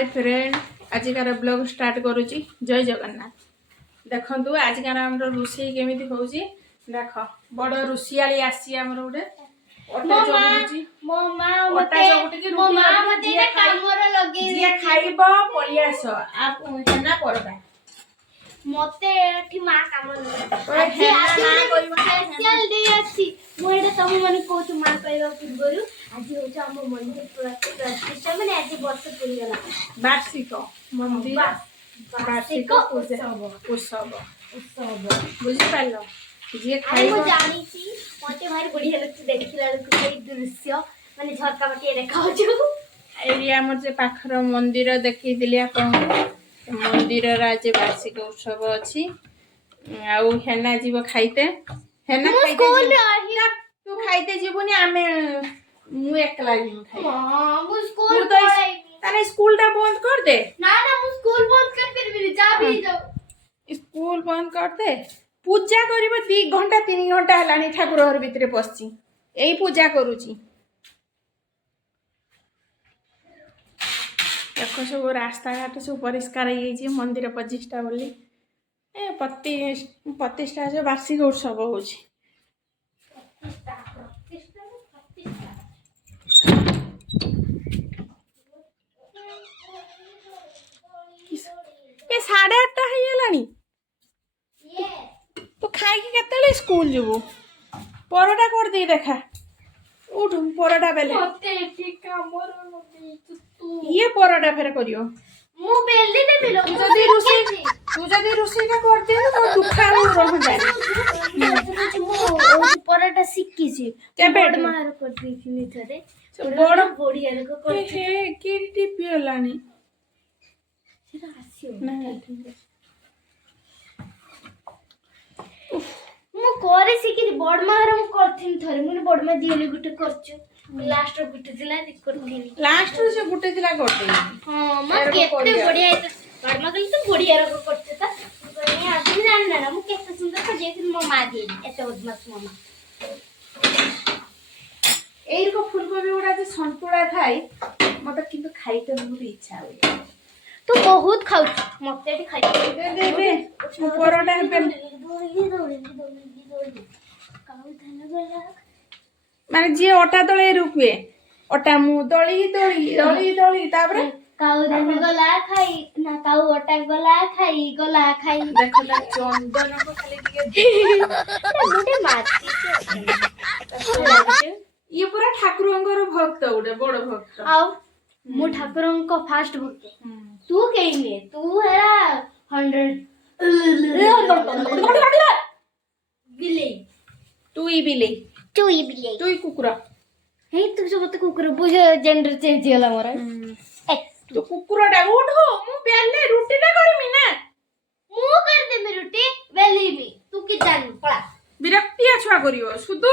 hi friend आजिकार blog start करुची जय जगन्नाथ देखंतु आजिकार हमर रोषे केमिति होउची देख बड़ रुसियाली आसी हमर उडे ओटा जगुची मो मां ओटा जगुटी के मो मां मते ना कामर लगे जे खाइबो पलियास आ हेना परबा मते एठी मां कामर लगे आज ना कोइबा स्पेशल डे अछि मोरे तम माने कोच मां कहबा पूर्वरु आज होछ हम मंदिर प्रतिष्ठा माने आज वर्ष पूरी गला वार्षिक मंदिर वार्षिक उत्सव बुझि पालो जे खाइबो मो जानी छी मते भारी बढ़िया लगछ देखिला लोक सेई दृश्य माने झरका बाटे देखा होछु एरिया हमर जे पाखर मंदिर देखि दिली आपन मंदिर आज वार्षिक उत्सव अछि आउ हेना जीव खाइते हेना खाइते तू खाइते जीवनी आमे मु एकला जीव खाइ हां मु स्कूल ताने स्कूल टा बंद कर दे ना ना मु स्कूल बंद कर फिर जा भी जाओ स्कूल बंद कर दे पूजा करिबो 2 घंटा 3 घंटा हलानी ठाकुर घर भितरे पसची एई पूजा करूची देखो सब रास्ता घाट सब परिष्कार हो मंदिर प्रतिष्ठा बोली ए प्रतिष्ठा जो वार्षिक उत्सव हो साढ़े 8टा हो तो खाई के स्कूल जीवु परोटा कर दे देखा उठ परोटा बेले ये परोटा फेर करियो मु बेली दे मिलो तू जदी रोसे का कर दे तो दुखा रह जाए मु परोटा सिक्की छी केबे मार कर देखिनी थरे बड़ बढ़िया रे को हे की टिपी हलानी सेरा आसियो ना ठीक है मु करे सिकी बड़ मार मु करथिन थरे मु बड़ मा दियली गुटे करछु लास्ट रो गुटे दिला दि करथिनी लास्ट रो से गुटे दिला करते हां म केते बढ़िया है बड़ मा गली तो बढ़िया रो करछ त कहीं आदमी जान ना मु केते सुंदर तो जेथिन मो मा दियली एते बदमाश मामा एई को फूलकोबी उडा जे संतुळा थाई मते किंतु खाइते बहुत इच्छा होय तू बहुत खाउ मते भी खाइ दे दे मु परोटा पे माने जे ओटा दळे रुपे ओटा मु दळी दळी दळी दळी ताबरे काउ धन गला खाई ना काउ ओटा गला खाई देखो ता चंदन को खाली दिए मोटे माती ये पूरा ठाकुरंगर भक्त उडे बड़ भक्त आउ मो ठाकुरन को फास्ट भक्त तू केइने तू हेरा 100 बिले तू ही बिले तू ही कुकुरा हे तू जो मत कुकुर बुझे जेंडर चेंज होला मोर ए तू कुकुराडा उठो मु बेले रोटी ना करमी ना मु कर दे मे रोटी बेली मी तू की जान पळा विरक्ति छुआ करियो सुदु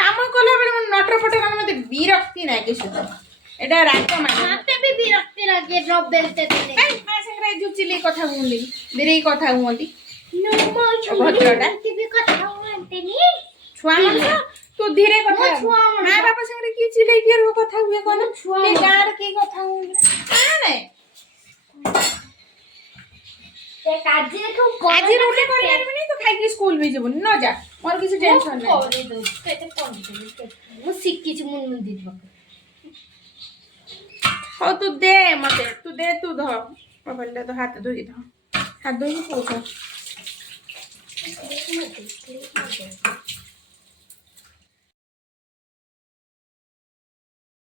काम कला बेले नटर पटर काम मते विरक्ति ना के सुदु एटा राग माने मते भी विरक्ति लागे न बेलते तने ए मा संगरे जो चिली कथा हुंली बिरे कथा हुंती नो मो भद्रडा भी कथा हुंते नी छुआ मन तू धीरे कथा मां बाप संगरे की चिली के रो कथा हुए कोन के गार की कथा हुंली काने ते काजी को आज रोटी कर लेबनी तो खाई के स्कूल भी जबनी न जा मोर किसी टेंशन नै करे दो केते कोन मु सिक्की छि मुन मुन दीद बक हो तू दे मते तू दे तू ध पहिले तो हाथ धोई ध हाथ धोई पोछो